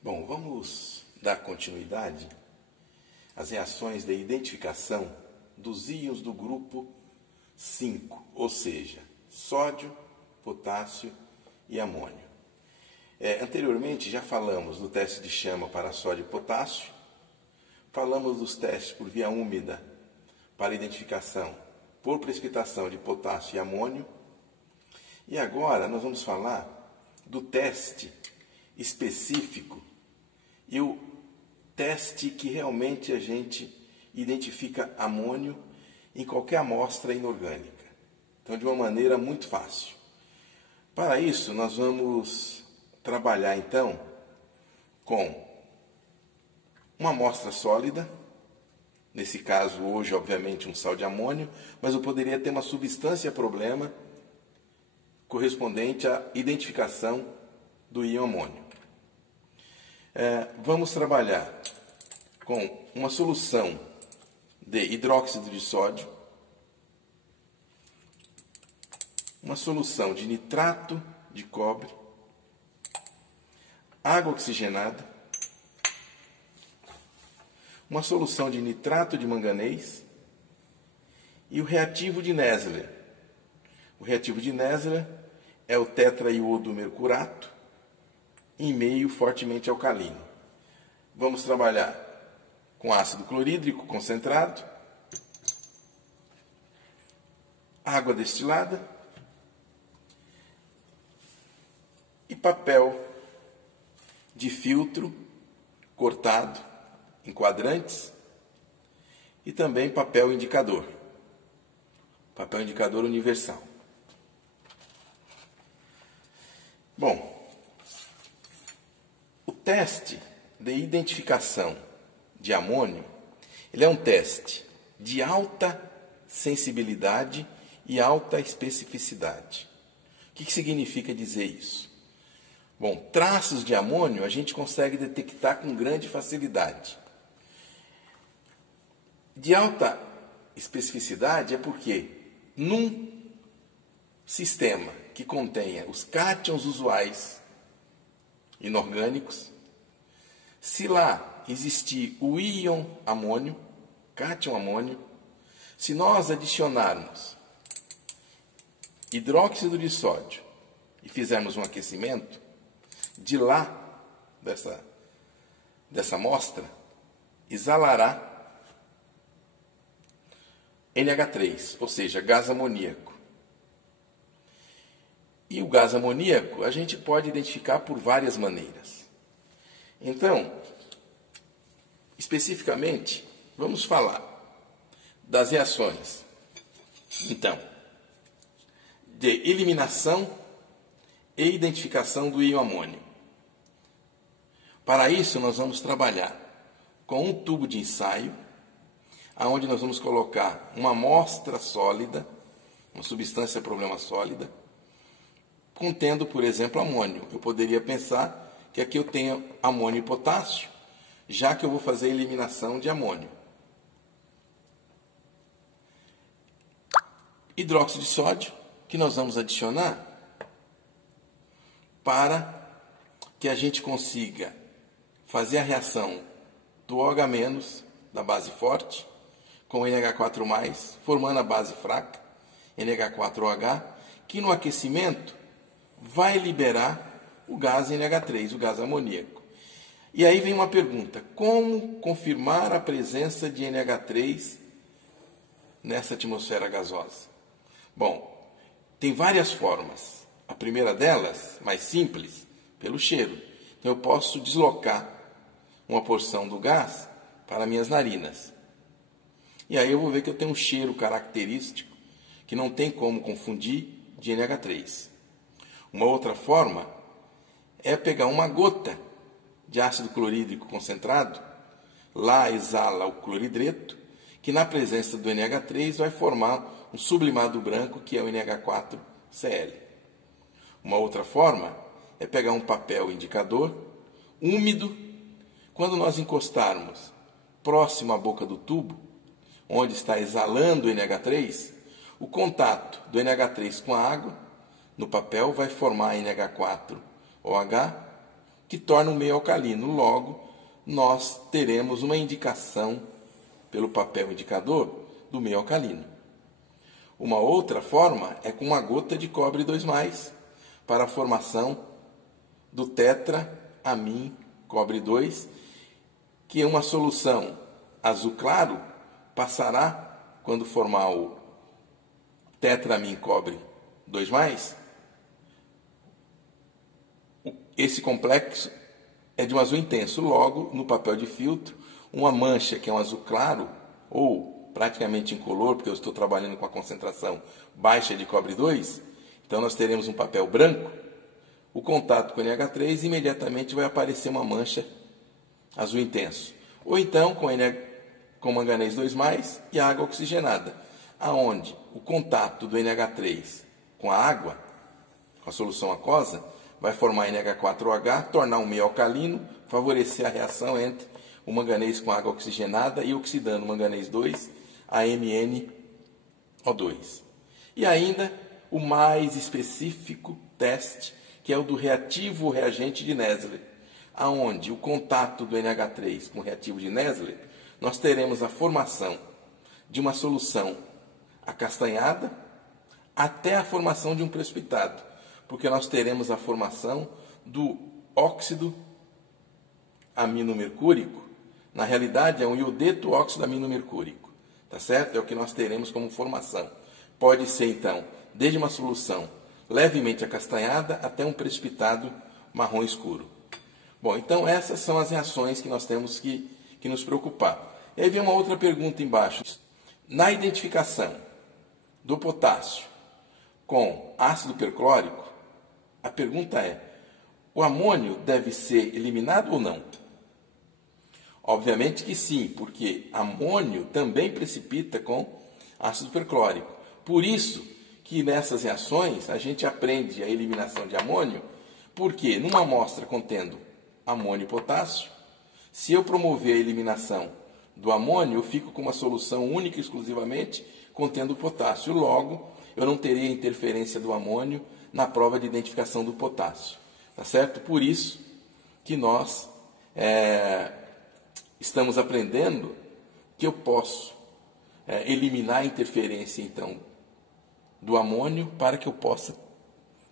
Bom, vamos dar continuidade às reações de identificação dos íons do grupo 5, ou seja, sódio, potássio e amônio. Anteriormente já falamos do teste de chama para sódio e potássio, falamos dos testes por via úmida para identificação por precipitação de potássio e amônio, e agora nós vamos falar do teste específico e o teste que realmente a gente identifica amônio em qualquer amostra inorgânica. Então, de uma maneira muito fácil. Para isso, nós vamos trabalhar, então, com uma amostra sólida, nesse caso, hoje, obviamente, um sal de amônio, mas eu poderia ter uma substância problema correspondente à identificação do íon amônio. Vamos trabalhar com uma solução de hidróxido de sódio, uma solução de nitrato de cobre, água oxigenada, uma solução de nitrato de manganês e o reativo de Nessler. O reativo de Nessler é o tetraiodo mercurato em meio fortemente alcalino. Vamos trabalhar com ácido clorídrico concentrado, água destilada e papel de filtro cortado em quadrantes e também papel indicador universal. Bom, o teste de identificação de amônio, ele é um teste de alta sensibilidade e alta especificidade. O que significa dizer isso? Bom, traços de amônio a gente consegue detectar com grande facilidade. De alta especificidade é porque num sistema que contenha os cátions usuais inorgânicos, se lá existir o íon amônio, cátion amônio, se nós adicionarmos hidróxido de sódio e fizermos um aquecimento, de lá, dessa amostra, exalará NH3, ou seja, gás amoníaco. E o gás amoníaco a gente pode identificar por várias maneiras. Então, especificamente, vamos falar das reações, então, de eliminação e identificação do íon amônio. Para isso, nós vamos trabalhar com um tubo de ensaio, onde nós vamos colocar uma amostra sólida, uma substância problema sólida, contendo, por exemplo, amônio. Eu poderia pensar que aqui eu tenho amônio e potássio, já que eu vou fazer a eliminação de amônio. Hidróxido de sódio, que nós vamos adicionar para que a gente consiga fazer a reação do OH- da base forte com NH4+, formando a base fraca, NH4OH, que no aquecimento vai liberar o gás NH3, o gás amoníaco. E aí vem uma pergunta: como confirmar a presença de NH3 nessa atmosfera gasosa? Bom, tem várias formas. A primeira delas, mais simples, pelo cheiro. Então eu posso deslocar uma porção do gás para minhas narinas. E aí eu vou ver que eu tenho um cheiro característico que não tem como confundir de NH3. Uma outra forma é pegar uma gota de ácido clorídrico concentrado, lá exala o cloridreto, que na presença do NH3 vai formar um sublimado branco, que é o NH4Cl. Uma outra forma é pegar um papel indicador úmido. Quando nós encostarmos próximo à boca do tubo, onde está exalando o NH3, o contato do NH3 com a água no papel vai formar NH4OH que torna o meio alcalino. Logo, nós teremos uma indicação pelo papel indicador do meio alcalino. Uma outra forma é com uma gota de cobre 2+, para a formação do tetraamin cobre 2, que é uma solução azul claro passará, quando formar o tetraamin cobre 2+, esse complexo é de um azul intenso. Logo, no papel de filtro, uma mancha que é um azul claro, ou praticamente incolor, porque eu estou trabalhando com a concentração baixa de cobre 2, então nós teremos um papel branco. O contato com NH3, imediatamente vai aparecer uma mancha azul intenso. Ou então com manganês 2+, e água oxigenada, aonde o contato do NH3 com a água, com a solução aquosa, vai formar NH4OH, tornar um meio alcalino, favorecer a reação entre o manganês com água oxigenada e oxidando o manganês 2 a MnO2. E ainda o mais específico teste, que é o do reativo ou reagente de Nessler, aonde o contato do NH3 com o reativo de Nessler, nós teremos a formação de uma solução acastanhada até a formação de um precipitado, porque nós teremos a formação do óxido aminomercúrico. Na realidade, é um iodeto óxido aminomercúrico, tá certo? É o que nós teremos como formação. Pode ser, então, desde uma solução levemente acastanhada até um precipitado marrom escuro. Bom, então essas são as reações que nós temos que nos preocupar. E aí vem uma outra pergunta embaixo. Na identificação do potássio com ácido perclórico, a pergunta é: o amônio deve ser eliminado ou não? Obviamente que sim, porque amônio também precipita com ácido perclórico. Por isso que nessas reações a gente aprende a eliminação de amônio, porque numa amostra contendo amônio e potássio, se eu promover a eliminação do amônio, eu fico com uma solução única e exclusivamente contendo potássio. Logo, eu não teria interferência do amônio na prova de identificação do potássio. Tá certo? Por isso que nós estamos aprendendo que eu posso eliminar a interferência, então, do amônio para que eu possa,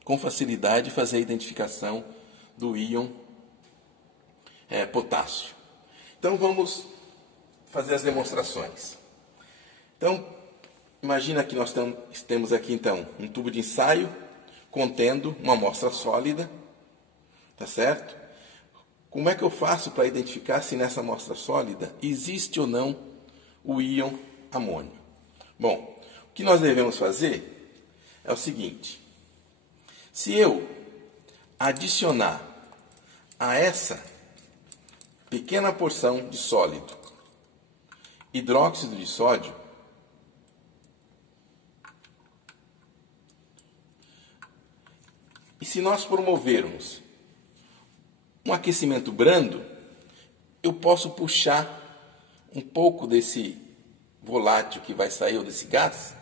com facilidade, fazer a identificação do íon potássio. Então, vamos fazer as demonstrações. Então, imagina que nós temos aqui, então, um tubo de ensaio contendo uma amostra sólida, tá certo? Como é que eu faço para identificar se nessa amostra sólida existe ou não o íon amônio? Bom, o que nós devemos fazer é o seguinte: se eu adicionar a essa pequena porção de sólido hidróxido de sódio, e se nós promovermos um aquecimento brando, eu posso puxar um pouco desse volátil que vai sair, ou desse gás,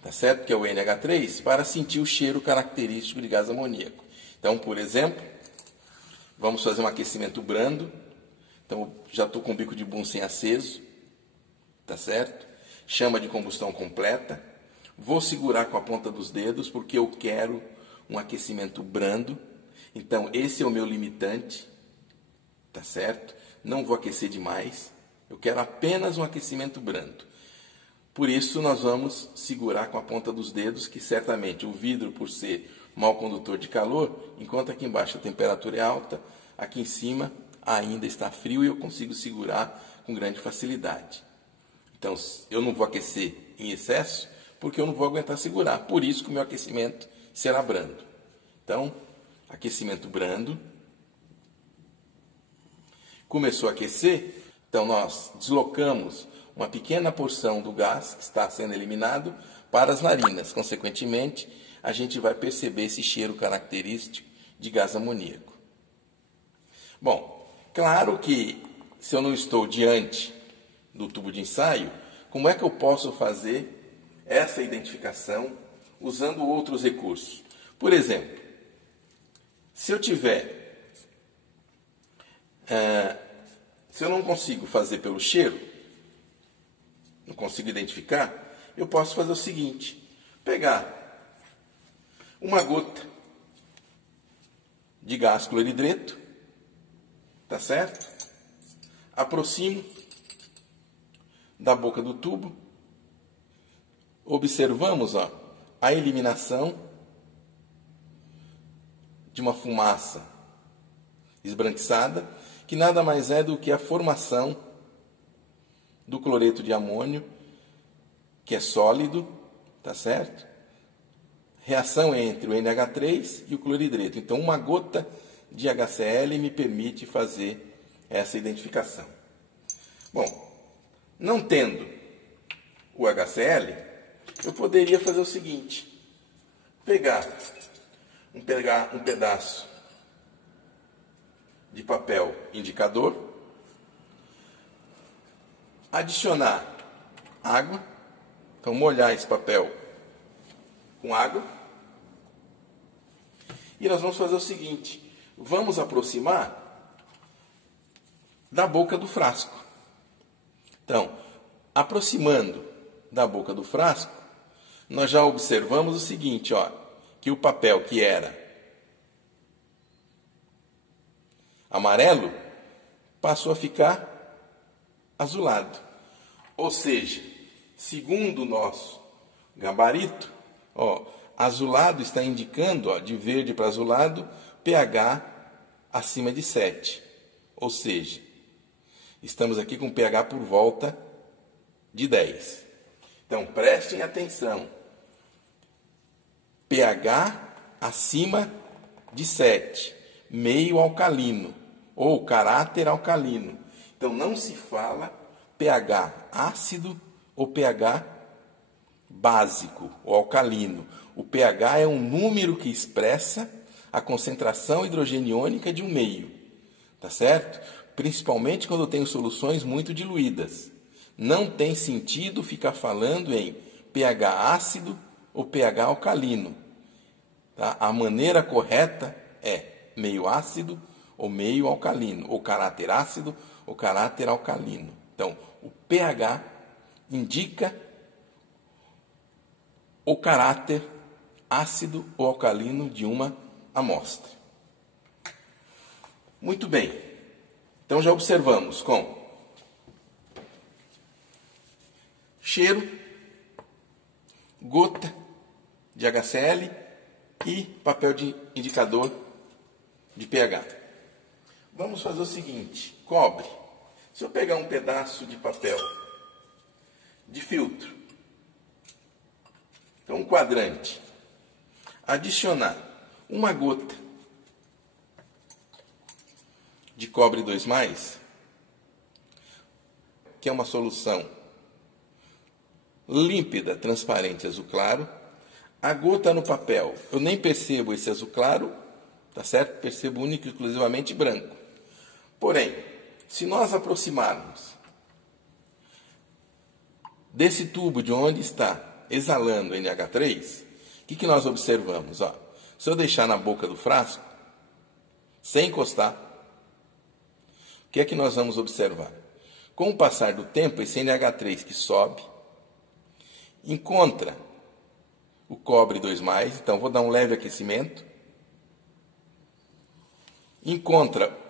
tá certo? Que é o NH3, para sentir o cheiro característico de gás amoníaco. Então, por exemplo, vamos fazer um aquecimento brando. Então, já estou com o bico de Bunsen aceso, tá certo? Chama de combustão completa. Vou segurar com a ponta dos dedos, porque eu quero um aquecimento brando. Então, esse é o meu limitante, tá certo? Não vou aquecer demais. Eu quero apenas um aquecimento brando. Por isso, nós vamos segurar com a ponta dos dedos, que certamente o vidro, por ser mau condutor de calor, enquanto aqui embaixo a temperatura é alta, aqui em cima ainda está frio e eu consigo segurar com grande facilidade. Então, eu não vou aquecer em excesso, porque eu não vou aguentar segurar. Por isso que o meu aquecimento será brando. Então, aquecimento brando. Começou a aquecer, então nós deslocamos uma pequena porção do gás que está sendo eliminado para as narinas. Consequentemente, a gente vai perceber esse cheiro característico de gás amoníaco. Bom, claro que se eu não estou diante do tubo de ensaio, como é que eu posso fazer essa identificação usando outros recursos? Por exemplo, se eu tiver Se eu não consigo fazer pelo cheiro, não consigo identificar, eu posso fazer o seguinte: pegar uma gota de gás cloridreto, tá certo? Aproximo da boca do tubo, observamos, ó, a eliminação de uma fumaça esbranquiçada, que nada mais é do que a formação do cloreto de amônio, que é sólido, tá certo? Reação entre o NH3 e o cloridreto. Então, uma gota de HCl me permite fazer essa identificação. Bom, não tendo o HCl, eu poderia fazer o seguinte: pegar um pedaço de papel indicador, adicionar água, então molhar esse papel com água, e nós vamos fazer o seguinte: vamos aproximar da boca do frasco. Então, aproximando da boca do frasco, nós já observamos o seguinte, ó, que o papel que era amarelo passou a ficar azulado. Ou seja, segundo o nosso gabarito, ó, azulado está indicando, ó, de verde para azulado, pH acima de 7. Ou seja, estamos aqui com pH por volta de 10. Então, prestem atenção. pH acima de 7. Meio alcalino, ou caráter alcalino. Então, não se fala pH ácido ou pH básico ou alcalino. O pH é um número que expressa a concentração hidrogeniônica de um meio. Tá certo? Principalmente quando eu tenho soluções muito diluídas. Não tem sentido ficar falando em pH ácido ou pH alcalino. Tá? A maneira correta é meio ácido ou meio alcalino, ou caráter ácido ou caráter alcalino. Então, o pH indica o caráter ácido ou alcalino de uma amostra. Muito bem. Então, já observamos com cheiro, gota de HCl e papel de indicador de pH. Vamos fazer o seguinte: cobre. Se eu pegar um pedaço de papel de filtro, então um quadrante, adicionar uma gota de cobre 2+, que é uma solução límpida, transparente, azul claro, a gota no papel, eu nem percebo esse azul claro, tá certo? Percebo único e exclusivamente branco. Porém, se nós aproximarmos desse tubo de onde está exalando NH3, o que nós observamos? Ó, se eu deixar na boca do frasco, sem encostar, o que é que nós vamos observar? Com o passar do tempo, esse NH3 que sobe, encontra o cobre 2+, então vou dar um leve aquecimento, encontra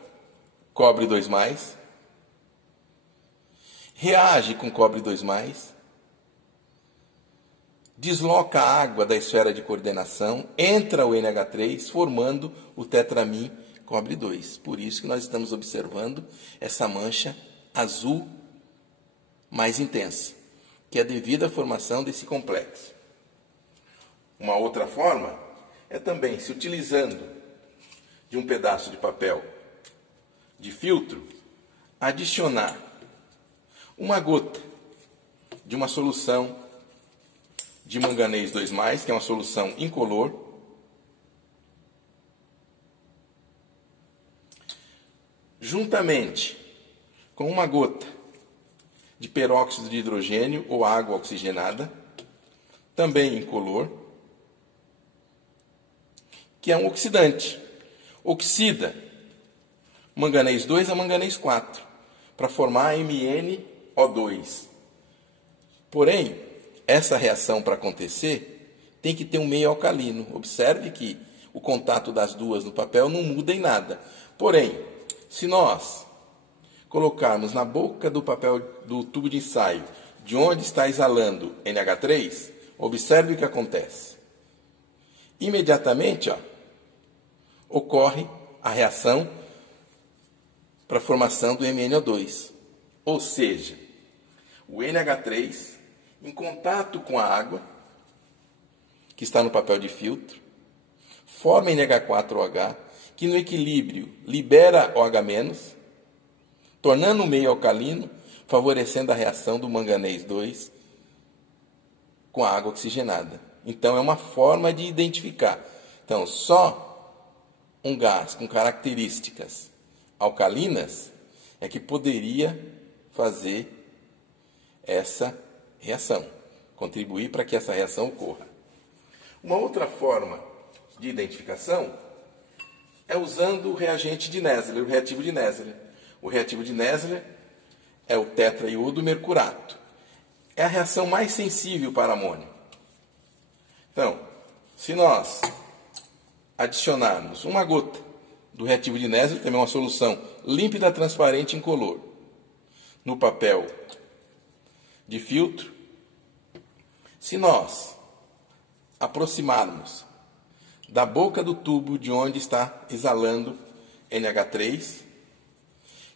cobre 2+, reage com cobre 2+, desloca a água da esfera de coordenação, entra o NH3, formando o tetramin cobre 2. Por isso que nós estamos observando essa mancha azul mais intensa, que é devido à formação desse complexo. Uma outra forma é também, se utilizando de um pedaço de papel de filtro, adicionar uma gota de uma solução de manganês 2+, que é uma solução incolor, juntamente com uma gota de peróxido de hidrogênio ou água oxigenada, também incolor, que é um oxidante. Oxida manganês 2 a manganês 4, para formar MnO2. Porém, essa reação para acontecer tem que ter um meio alcalino. Observe que o contato das duas no papel não muda em nada. Porém, se nós colocarmos na boca do papel do tubo de ensaio, de onde está exalando NH3, observe o que acontece. Imediatamente, ocorre a reação para a formação do MnO2. Ou seja, o NH3, em contato com a água, que está no papel de filtro, forma NH4OH, que no equilíbrio libera OH-, tornando o meio alcalino, favorecendo a reação do manganês 2 com a água oxigenada. Então, é uma forma de identificar. Então, só um gás com características alcalinas é que poderia fazer essa reação, contribuir para que essa reação ocorra. Uma outra forma de identificação é usando o reagente de Nessler, o reativo de Nessler. O reativo de Nessler é o tetraiodo mercurato. É a reação mais sensível para amônio. Então, se nós adicionarmos uma gota do reativo de Nessler, também uma solução límpida, transparente, incolor, no papel de filtro, se nós aproximarmos da boca do tubo de onde está exalando NH3,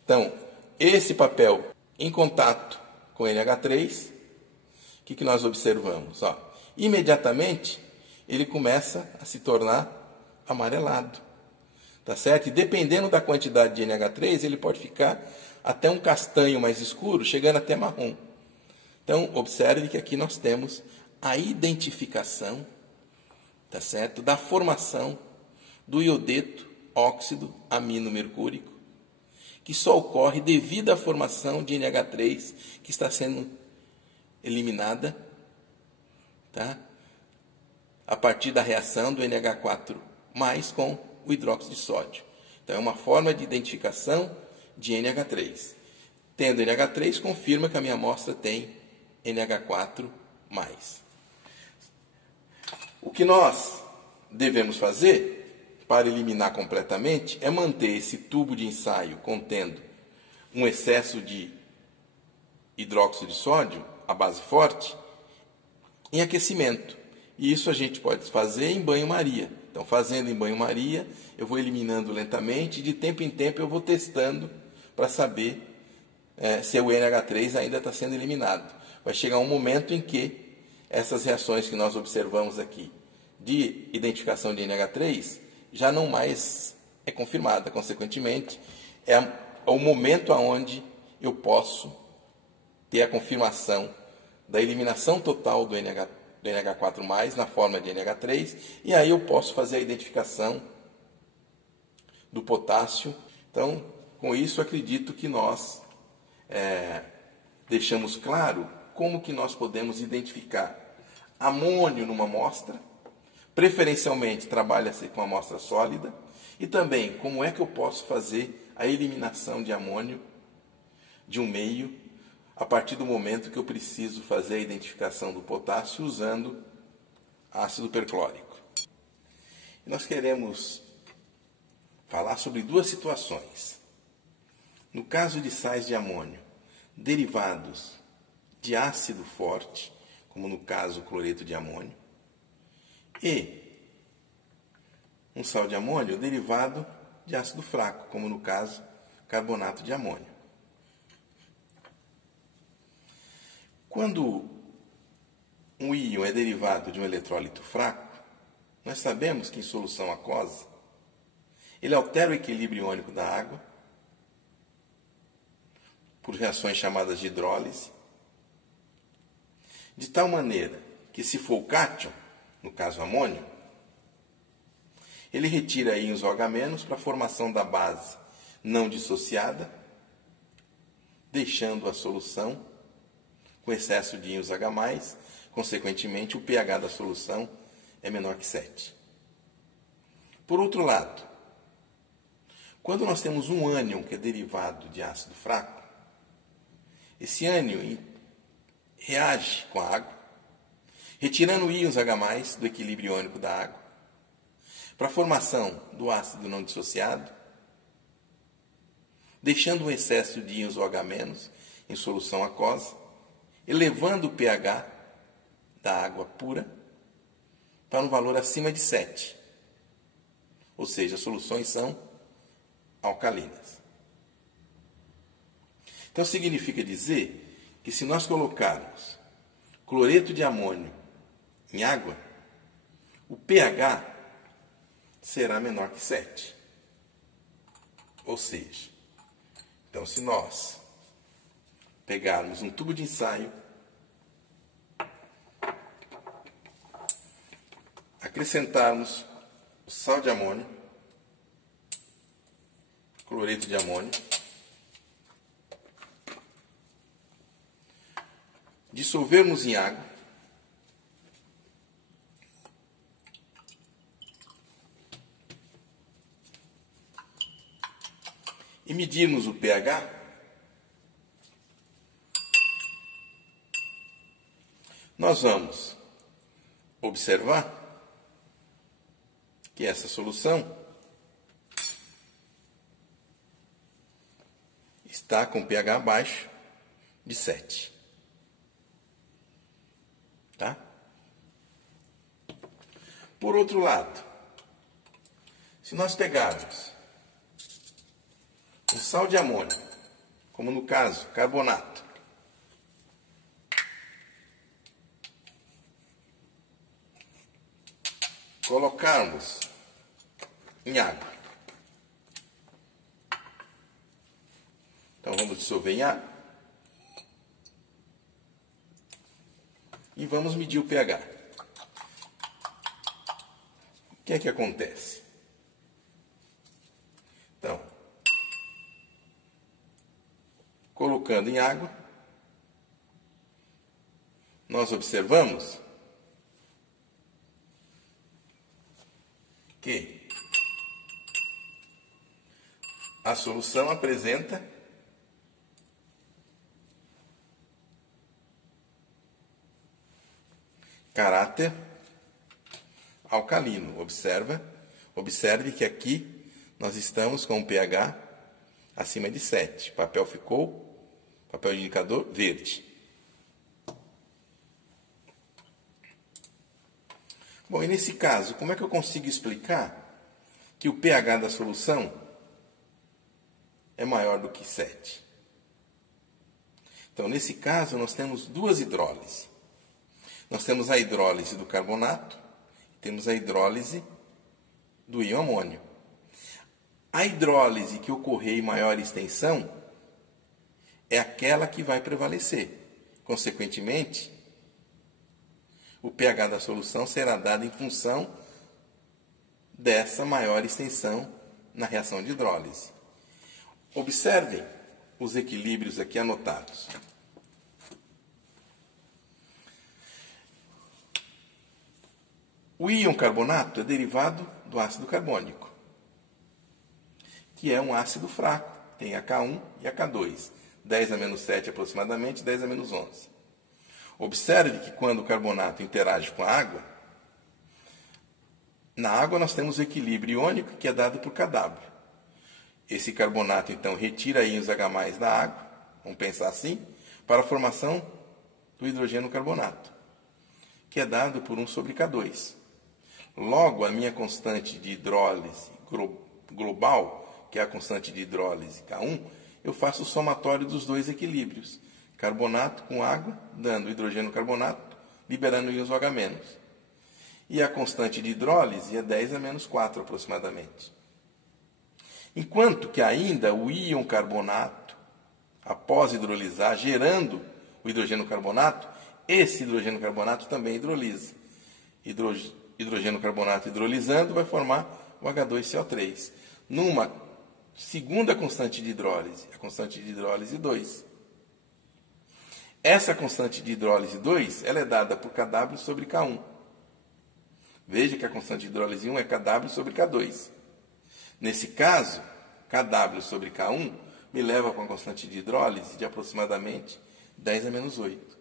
então, esse papel em contato com NH3, o que nós observamos? Imediatamente, ele começa a se tornar amarelado. Tá certo? E dependendo da quantidade de NH3, ele pode ficar até um castanho mais escuro, chegando até marrom. Então, observe que aqui nós temos a identificação, tá certo, da formação do iodeto óxido amino mercúrico, que só ocorre devido à formação de NH3 que está sendo eliminada, tá? A partir da reação do NH4+ com o hidróxido de sódio. Então, é uma forma de identificação de NH3. Tendo NH3, confirma que a minha amostra tem NH4+. O que nós devemos fazer para eliminar completamente é manter esse tubo de ensaio contendo um excesso de hidróxido de sódio, a base forte, em aquecimento. E isso a gente pode fazer em banho-maria. Então, fazendo em banho-maria, eu vou eliminando lentamente e de tempo em tempo eu vou testando para saber se o NH3 ainda está sendo eliminado. Vai chegar um momento em que essas reações que nós observamos aqui de identificação de NH3 já não mais é confirmada. Consequentemente, é o momento onde eu posso ter a confirmação da eliminação total do NH4+, na forma de NH3, e aí eu posso fazer a identificação do potássio. Então, com isso, acredito que nós deixamos claro como que nós podemos identificar amônio numa amostra. Preferencialmente, trabalha-se com amostra sólida. E também, como é que eu posso fazer a eliminação de amônio de um meio a partir do momento que eu preciso fazer a identificação do potássio usando ácido perclórico. Nós queremos falar sobre duas situações. No caso de sais de amônio derivados de ácido forte, como no caso o cloreto de amônio, e um sal de amônio derivado de ácido fraco, como no caso carbonato de amônio. Quando um íon é derivado de um eletrólito fraco, nós sabemos que em solução aquosa, ele altera o equilíbrio iônico da água por reações chamadas de hidrólise, de tal maneira que, se for o cátion, no caso amônio, ele retira íons OH- para a formação da base não dissociada, deixando a solução com excesso de íons H+, consequentemente o pH da solução é menor que 7. Por outro lado, Quando nós temos um ânion que é derivado de ácido fraco, esse ânion reage com a água, retirando íons H+, do equilíbrio iônico da água, para a formação do ácido não dissociado, deixando um excesso de íons OH- em solução aquosa, elevando o pH da água pura para um valor acima de 7. Ou seja, as soluções são alcalinas. Então significa dizer que se nós colocarmos cloreto de amônio em água, o pH será menor que 7. Ou seja, então se nós pegarmos um tubo de ensaio, acrescentarmos o sal de amônio, cloreto de amônio, dissolvermos em água, e medirmos o pH, nós vamos observar que essa solução está com pH abaixo de 7. Tá? Por outro lado, se nós pegarmos um sal de amônio, como no caso, carbonato, colocarmos em água, então vamos dissolver em água e vamos medir o pH. O que é que acontece? Então, colocando em água, nós observamos que a solução apresenta caráter alcalino. Observe que aqui nós estamos com um pH acima de 7. O papel papel de indicador verde. Bom, e nesse caso, como é que eu consigo explicar que o pH da solução é maior do que 7? Então, nesse caso, nós temos duas hidrólises. Nós temos a hidrólise do carbonato e temos a hidrólise do íon amônio. A hidrólise que ocorrer em maior extensão é aquela que vai prevalecer. Consequentemente, o pH da solução será dado em função dessa maior extensão na reação de hidrólise. Observem os equilíbrios aqui anotados. O íon carbonato é derivado do ácido carbônico, que é um ácido fraco, tem H1 e H2, 10 a menos 7 aproximadamente, 10 a menos 11. Observe que quando o carbonato interage com a água, na água nós temos o equilíbrio iônico que é dado por Kw. Esse carbonato então retira íons H+ da água, vamos pensar assim, para a formação do hidrogênio carbonato, que é dado por 1/K2. Logo, a minha constante de hidrólise global, que é a constante de hidrólise K1, eu faço o somatório dos dois equilíbrios. Carbonato com água, dando hidrogênio carbonato, liberando íons OH-. E a constante de hidrólise é 10 a menos 4 aproximadamente. Enquanto que ainda o íon carbonato, após hidrolisar, gerando o hidrogênio carbonato, esse hidrogênio carbonato também hidrolisa. Hidrogênio carbonato hidrolisando vai formar o H2CO3. Numa segunda constante de hidrólise, a constante de hidrólise 2. Essa constante de hidrólise 2 ela é dada por Kw sobre K1. Veja que a constante de hidrólise 1 é Kw sobre K2. Nesse caso, Kw sobre K1 me leva para uma constante de hidrólise de aproximadamente 10 a menos 8.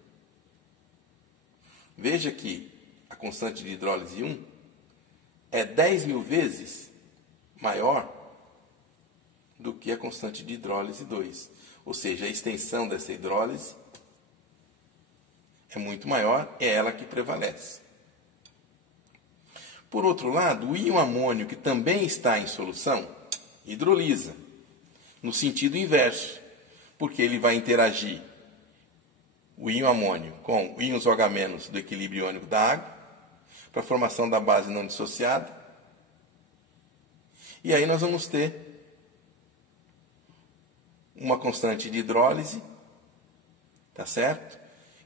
Veja que a constante de hidrólise 1 é 10.000 vezes maior do que a constante de hidrólise 2. Ou seja, a extensão dessa hidrólise é muito maior, é ela que prevalece. Por outro lado, o íon amônio, que também está em solução, hidrolisa, no sentido inverso, porque ele vai interagir o íon amônio com o íons OH- do equilíbrio iônico da água, para a formação da base não dissociada. E aí nós vamos ter uma constante de hidrólise, tá certo?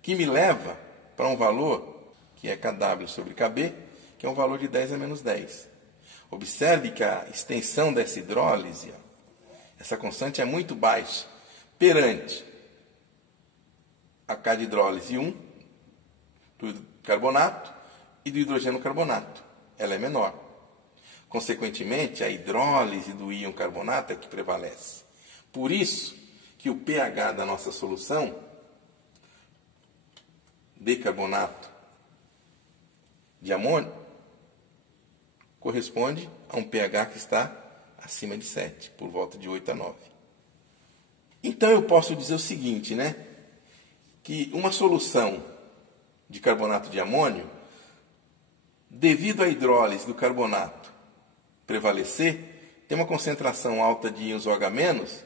Que me leva para um valor que é Kw sobre Kb, que é um valor de 10 a menos 10. Observe que a extensão dessa hidrólise, essa constante é muito baixa perante a K de hidrólise 1 do carbonato e do hidrogênio carbonato. Ela é menor. Consequentemente, a hidrólise do íon carbonato é que prevalece. Por isso que o pH da nossa solução de carbonato de amônio corresponde a um pH que está acima de 7, por volta de 8 a 9. Então eu posso dizer o seguinte, né? Que uma solução de carbonato de amônio, devido à hidrólise do carbonato prevalecer, tem uma concentração alta de íons OH-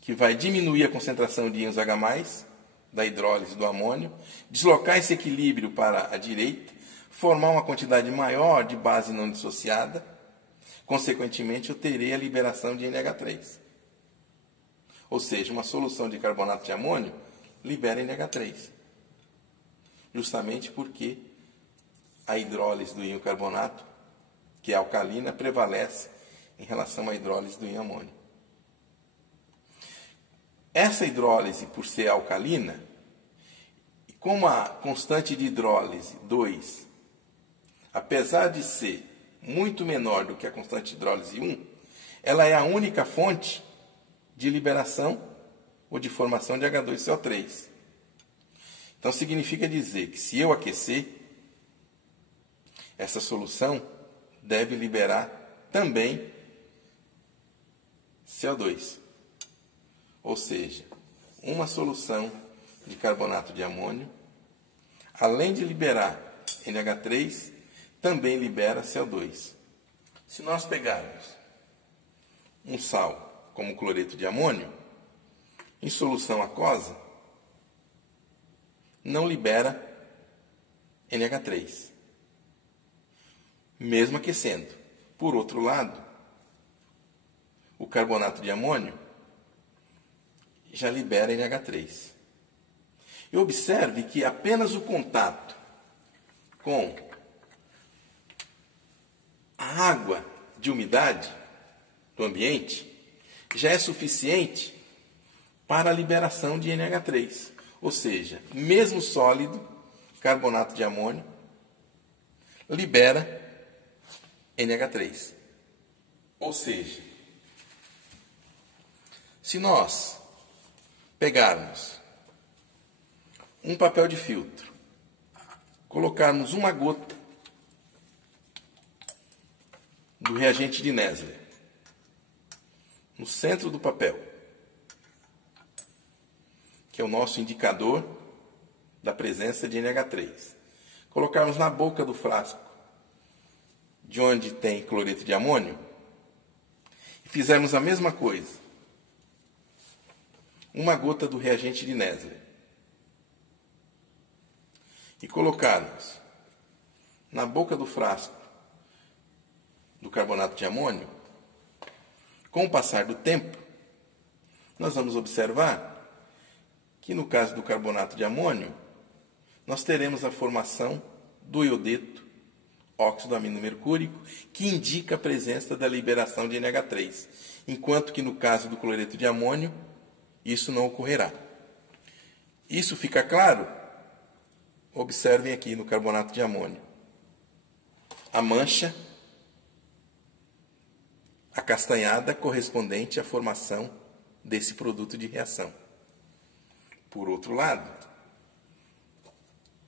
que vai diminuir a concentração de íons H+, da hidrólise do amônio, deslocar esse equilíbrio para a direita, formar uma quantidade maior de base não dissociada, consequentemente eu terei a liberação de NH3. Ou seja, uma solução de carbonato de amônio libera NH3. Justamente porque a hidrólise do íon carbonato, que é alcalina, prevalece em relação à hidrólise do íon amônio. Essa hidrólise, por ser alcalina, como a constante de hidrólise 2, apesar de ser muito menor do que a constante de hidrólise 1, ela é a única fonte de liberação ou de formação de H2CO3. Então significa dizer que se eu aquecer, essa solução deve liberar também CO2. Ou seja, uma solução de carbonato de amônio, além de liberar NH3, também libera CO2. Se nós pegarmos um sal como cloreto de amônio, em solução aquosa, não libera NH3, mesmo aquecendo. Por outro lado, o carbonato de amônio já libera NH3. E observe que apenas o contato com a água de umidade do ambiente já é suficiente para a liberação de NH3. Ou seja, mesmo sólido, carbonato de amônio libera NH3. Ou seja, se nós pegarmos um papel de filtro, colocarmos uma gota do reagente de Nessler no centro do papel, que é o nosso indicador da presença de NH3, colocarmos na boca do frasco, de onde tem cloreto de amônio, e fizermos a mesma coisa, uma gota do reagente de Nessler, e colocarmos na boca do frasco do carbonato de amônio, com o passar do tempo, nós vamos observar que no caso do carbonato de amônio, nós teremos a formação do iodeto, óxido amino mercúrico, que indica a presença da liberação de NH3, enquanto que no caso do cloreto de amônio, isso não ocorrerá. Isso fica claro? Observem aqui no carbonato de amônio. A mancha a castanhada correspondente à formação desse produto de reação. Por outro lado,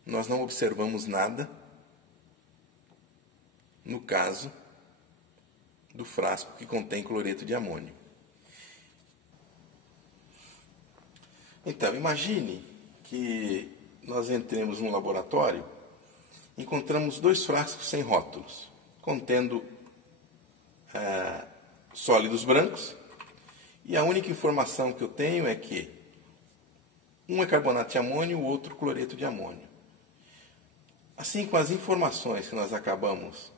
nós não observamos nada no caso do frasco que contém cloreto de amônio. Então, imagine que nós entremos num laboratório, encontramos 2 frascos sem rótulos, contendo sólidos brancos, e a única informação que eu tenho é que um é carbonato de amônio e o outro cloreto de amônio. Assim, com as informações que nós acabamos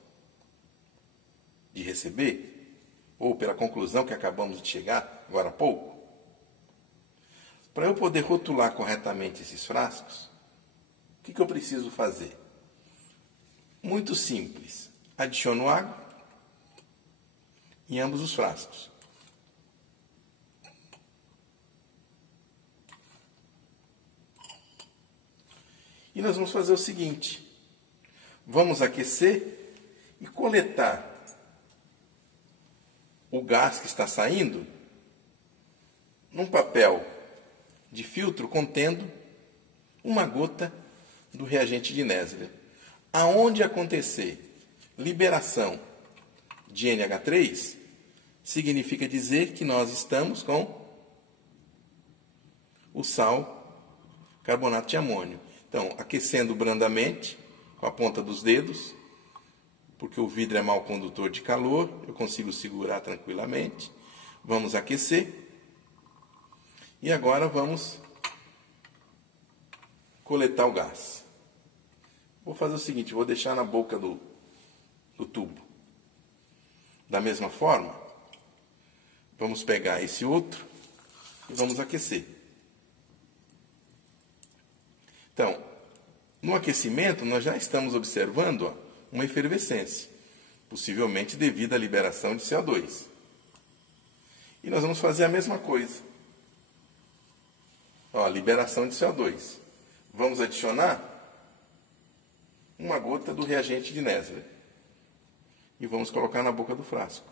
de receber, ou pela conclusão que acabamos de chegar agora há pouco, para eu poder rotular corretamente esses frascos, o que eu preciso fazer? Muito simples. Adiciono água em ambos os frascos. E nós vamos fazer o seguinte: vamos aquecer e coletar o gás que está saindo num papel de filtro contendo uma gota do reagente de Nessler. Aonde acontecer liberação de NH3, significa dizer que nós estamos com o sal carbonato de amônio. Então, aquecendo brandamente, com a ponta dos dedos, porque o vidro é mau condutor de calor, eu consigo segurar tranquilamente. Vamos aquecer. E agora vamos coletar o gás. Vou fazer o seguinte, vou deixar na boca do tubo. Da mesma forma, vamos pegar esse outro e vamos aquecer. Então, no aquecimento, nós já estamos observando uma efervescência, possivelmente devido à liberação de CO2. E nós vamos fazer a mesma coisa. Liberação de CO2. Vamos adicionar uma gota do reagente de Nessler. E vamos colocar na boca do frasco.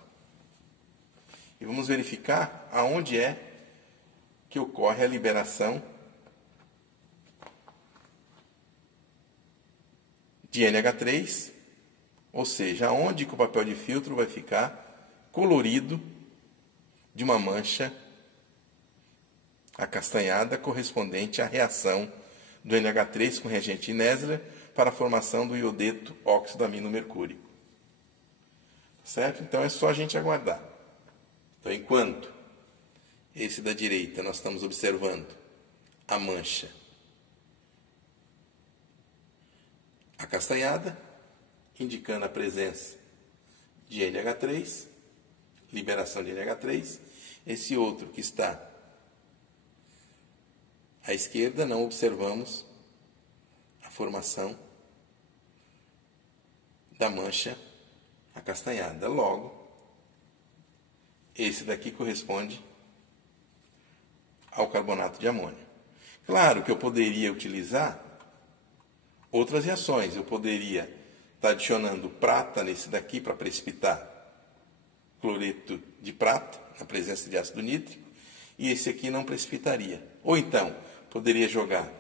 E vamos verificar aonde é que ocorre a liberação de NH3, ou seja, aonde que o papel de filtro vai ficar colorido de uma mancha acastanhada correspondente à reação do NH3 com reagente de Nessler para a formação do iodeto óxido amino mercúrico. Certo? Então é só a gente aguardar. Então, enquanto esse da direita nós estamos observando a mancha acastanhada, indicando a presença de NH3, liberação de NH3. Esse outro que está à esquerda, não observamos a formação da mancha acastanhada. Logo, esse daqui corresponde ao carbonato de amônio. Claro que eu poderia utilizar outras reações. Eu poderia estar adicionando prata nesse daqui para precipitar cloreto de prata, na presença de ácido nítrico, e esse aqui não precipitaria. Ou então, poderia jogar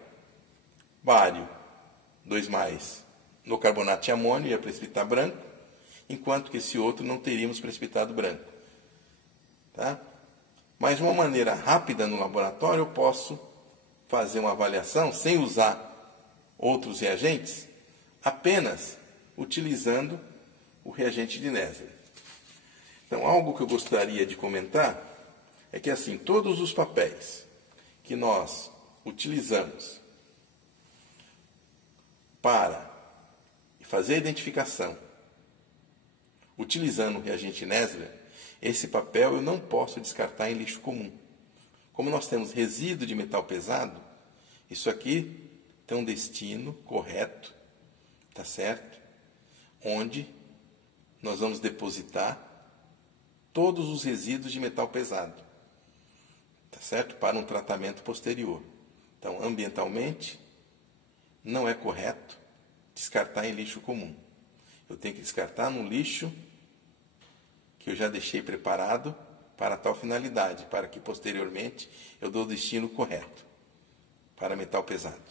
bário 2+, no carbonato de amônio, ia precipitar branco, enquanto que esse outro não teríamos precipitado branco. Tá? Mas de uma maneira rápida no laboratório, eu posso fazer uma avaliação sem usar outros reagentes, apenas utilizando o reagente de Nessler. Então, algo que eu gostaria de comentar é que, assim, todos os papéis que nós utilizamos para fazer a identificação, utilizando o reagente Nessler, esse papel eu não posso descartar em lixo comum. Como nós temos resíduo de metal pesado, isso aqui tem um destino correto, tá certo? Onde nós vamos depositar todos os resíduos de metal pesado, tá certo? Para um tratamento posterior. Então, ambientalmente, não é correto descartar em lixo comum. Eu tenho que descartar no lixo que eu já deixei preparado para tal finalidade, para que posteriormente eu dou o destino correto para metal pesado.